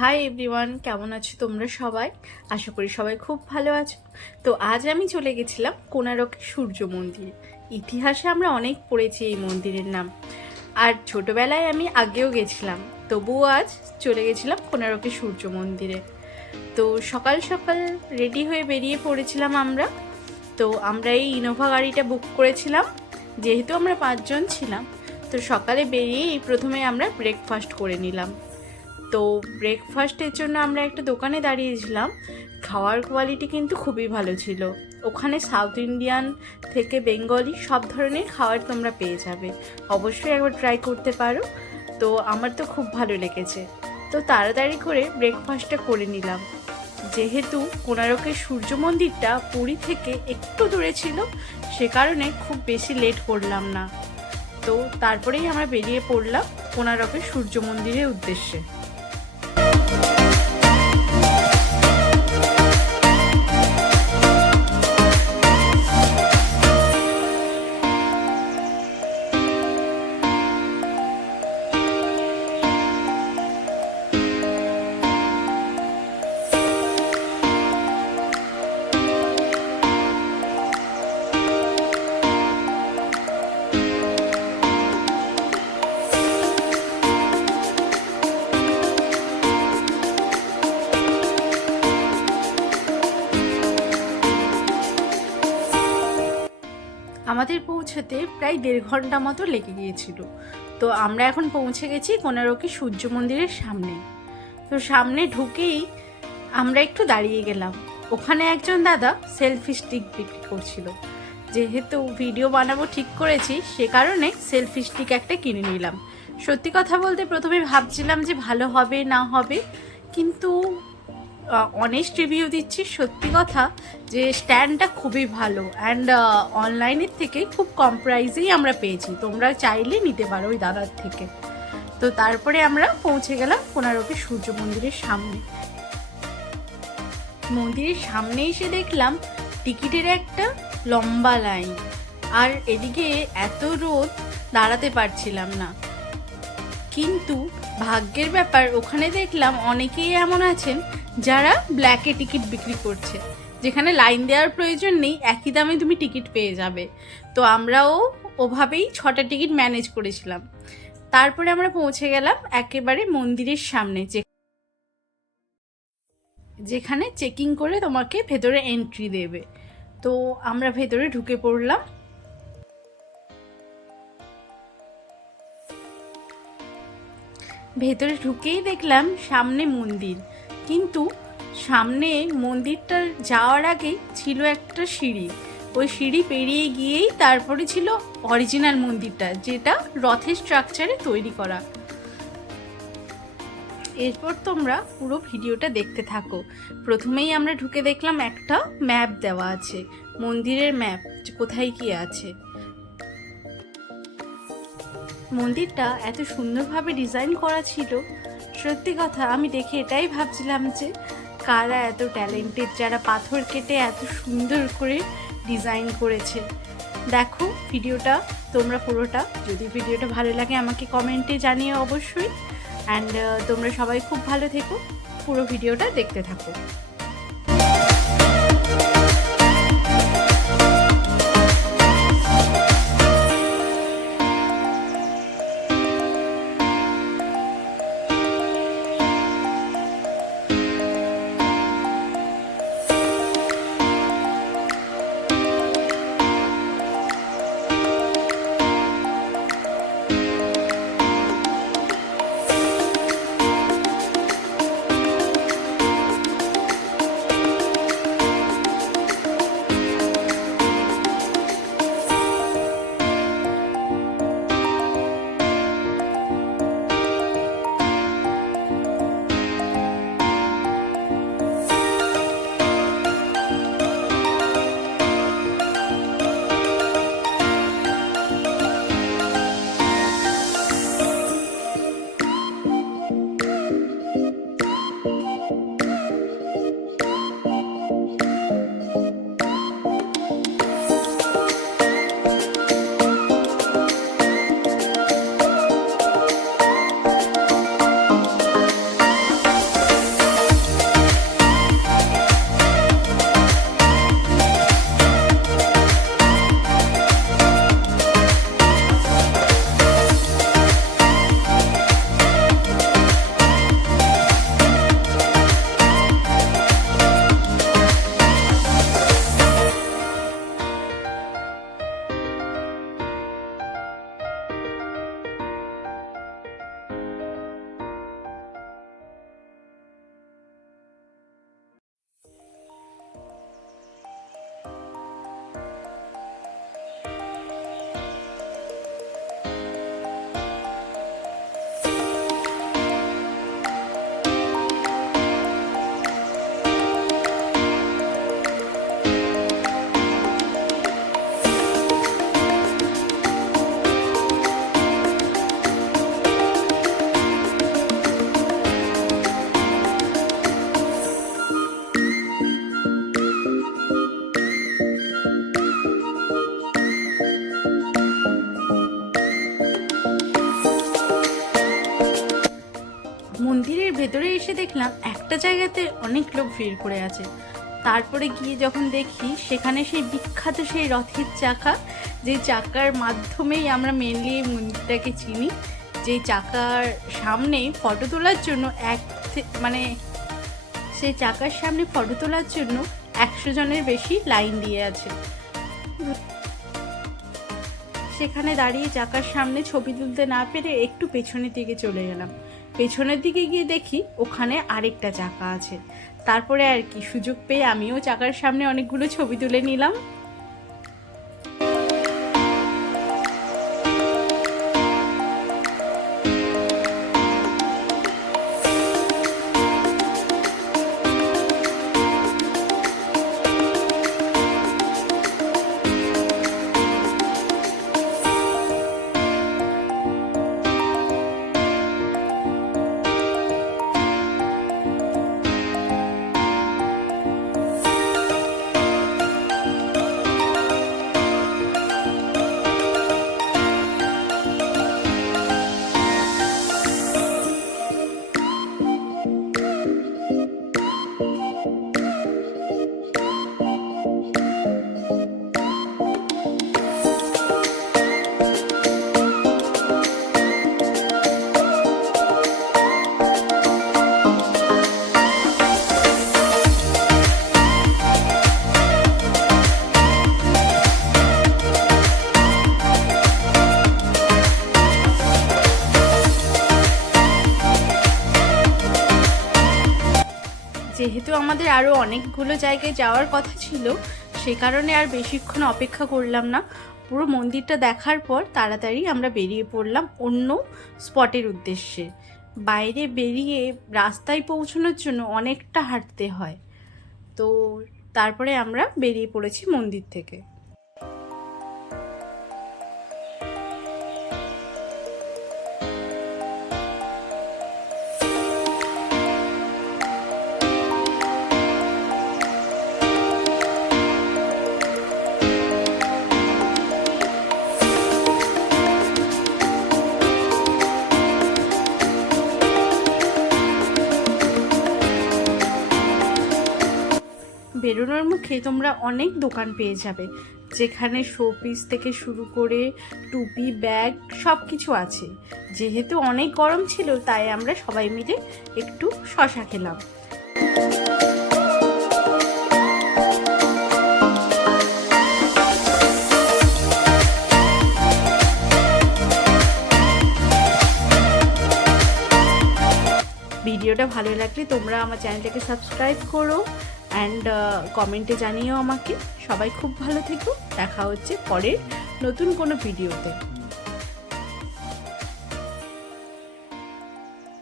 Hi everyone, কেমন আছো তোমরা সবাই? আশা করি সবাই খুব ভালো আছো। তো আজ আমি চলে গেছিলাম কোণারকের সূর্য মন্দির। ইতিহাসে আমরা অনেক পড়েছি এই মন্দিরের নাম, আর ছোটবেলায় আমি আগেও গেছিলাম, তবুও আজ চলে গেছিলাম কোণারকের সূর্য মন্দিরে। তো সকাল সকাল রেডি হয়ে বেরিয়ে পড়েছিলাম আমরা। তো আমরা এই ইনোভা গাড়িটা বুক করেছিলাম, যেহেতু আমরা 5 জন ছিলাম। তো সকালে বেরিয়েই প্রথমে আমরা ব্রেকফাস্ট করে নিলাম। তো ব্রেকফাস্টের জন্য আমরা একটা দোকানে দাঁড়িয়েছিলাম। খাওয়ার কোয়ালিটি কিন্তু খুবই ভালো ছিল। ওখানে সাউথ ইন্ডিয়ান থেকে বেঙ্গলি সব ধরনের খাবার তোমরা পেয়ে যাবে, অবশ্যই একবার ট্রাই করতে পারো। তো আমার তো খুব ভালো লেগেছে। তো তাড়াতাড়ি করে ব্রেকফাস্টটা করে নিলাম, যেহেতু কোণারকের সূর্য মন্দিরটা পুরী থেকে একটু দূরে ছিল, সে কারণে খুব বেশি লেট করলাম না। তো তারপরেই আমরা বেরিয়ে পড়লাম কোণারকের সূর্য মন্দিরের উদ্দেশ্যে। আমাদের পৌঁছাতে প্রায় 1.5 ঘন্টা মতো লেগে গিয়েছিল। তো আমরা এখন পৌঁছে গেছি কোণারকের সূর্য মন্দিরের সামনে। তো সামনে ঢুকেই আমরা একটু দাঁড়িয়ে গেলাম। ওখানে একজন দাদা সেলফি স্টিক বিক্রি করছিল। যেহেতু ভিডিও বানাবো ঠিক করেছি, সে কারণে সেলফি স্টিক একটা কিনে নিলাম। সত্যি কথা বলতে প্রথমে ভাবছিলাম যে ভালো হবে না হবে, কিন্তু অনেস্ট রিভিউ দিচ্ছি, সত্যি কথা যে স্ট্যান্ডটা খুবই ভালো অ্যান্ড অনলাইনের থেকে খুব কম প্রাইসেই আমরা পেয়েছি। তোমরা চাইলে নিতে পারো ওই দাদার থেকে। তো তারপরে আমরা পৌঁছে গেলাম কোণারকের সূর্য মন্দিরের সামনে। মন্দিরের সামনে এসে দেখলাম টিকিটের একটা লম্বা লাইন, আর এদিকে এত রোদ দাঁড়াতে পারছিলাম না। কিন্তু ভাগ্যের ব্যাপার, ওখানে দেখলাম অনেকেই এমন আছেন যারা ব্ল্যাকে টিকিট বিক্রি করছে, যেখানে লাইন দেওয়ার প্রয়োজন নেই, একই দামে তুমি টিকিট পেয়ে যাবে। তো আমরাও ওভাবেই 6টা টিকিট ম্যানেজ করেছিলাম। তারপরে আমরা পৌঁছে গেলাম একেবারে মন্দিরের সামনে, যেখানে চেকিং করে তোমাকে ভেতরে এন্ট্রি দেবে। তো আমরা ভেতরে ঢুকে পড়লাম। ভেতরে ঢুকেই দেখলাম সামনে মন্দির, কিন্তু সামনে মন্দিরটার যাওয়ার আগে ছিল একটা সিঁড়ি। ওই সিঁড়ি পেরিয়ে গিয়েই তারপরে ছিল অরিজিনাল মন্দিরটা, যেটা রথের স্ট্রাকচারে তৈরি করা। এরপর তোমরা পুরো ভিডিওটা দেখতে থাকো। প্রথমেই আমরা ঢুকে দেখলাম একটা ম্যাপ দেওয়া আছে, মন্দিরের ম্যাপ, কোথায় কি আছে। মন্দিরটা এত সুন্দরভাবে ডিজাইন করা ছিল, সত্যি কথা আমি দেখে এটাই ভাবছিলাম যে কারা এত ট্যালেন্টেড, যারা পাথর কেটে এত সুন্দর করে ডিজাইন করেছে। দেখো ভিডিওটা তোমরা পুরোটা, যদি ভিডিওটা ভালো লাগে আমাকে কমেন্টে জানিও অবশ্যই। অ্যান্ড তোমরা সবাই খুব ভালো থেকো, পুরো ভিডিওটা দেখতে থাকো। মন্দিরের ভেতরে এসে দেখলাম একটা জায়গাতে অনেক লোক ভিড় করে আছে। তারপরে গিয়ে যখন দেখি সেখানে সেই বিখ্যাত সেই রথের চাকা, যে চাকার মাধ্যমেই আমরা মেনলি এই মন্দিরটাকে চিনি, যে চাকার সামনে ফটো তোলার জন্য সেই চাকার সামনে ফটো তোলার জন্য 100 জনের বেশি লাইন দিয়ে আছে। সেখানে দাঁড়িয়ে চাকার সামনে ছবি তুলতে না পেরে একটু পেছনের দিকে চলে গেলাম। পেছনের দিকে গিয়ে দেখি ওখানে আরেকটা চাকা আছে। তারপরে আর কি, সুযোগ পেয়ে আমিও চাকার সামনে অনেকগুলো ছবি তুলে নিলাম। যেহেতু আমাদের আরও অনেকগুলো জায়গায় যাওয়ার কথা ছিল, সে কারণে আর বেশিক্ষণ অপেক্ষা করলাম না। পুরো মন্দিরটা দেখার পর তাড়াতাড়ি আমরা বেরিয়ে পড়লাম অন্য স্পটের উদ্দেশ্যে। বাইরে বেরিয়ে রাস্তায় পৌঁছানোর জন্য অনেকটা হাঁটতে হয়, তো তারপরে আমরা বেরিয়ে পড়েছি মন্দির থেকে। বেরোনোর মুখে তোমরা অনেক দোকান পেয়ে যাবে, যেখানে শোপিস থেকে শুরু করে টুপি, ব্যাগ সব কিছু আছে। যেহেতু অনেক গরম ছিল, তাই আমরা সবাই মিলে একটু শশা খেলাম। ভিডিওটা ভালো লাগলে তোমরা আমার চ্যানেলটাকে সাবস্ক্রাইব করো অ্যান্ড কমেন্টে জানিও আমাকে। সবাই খুব ভালো থেকো, দেখা হচ্ছে পরের নতুন কোনো ভিডিওতে।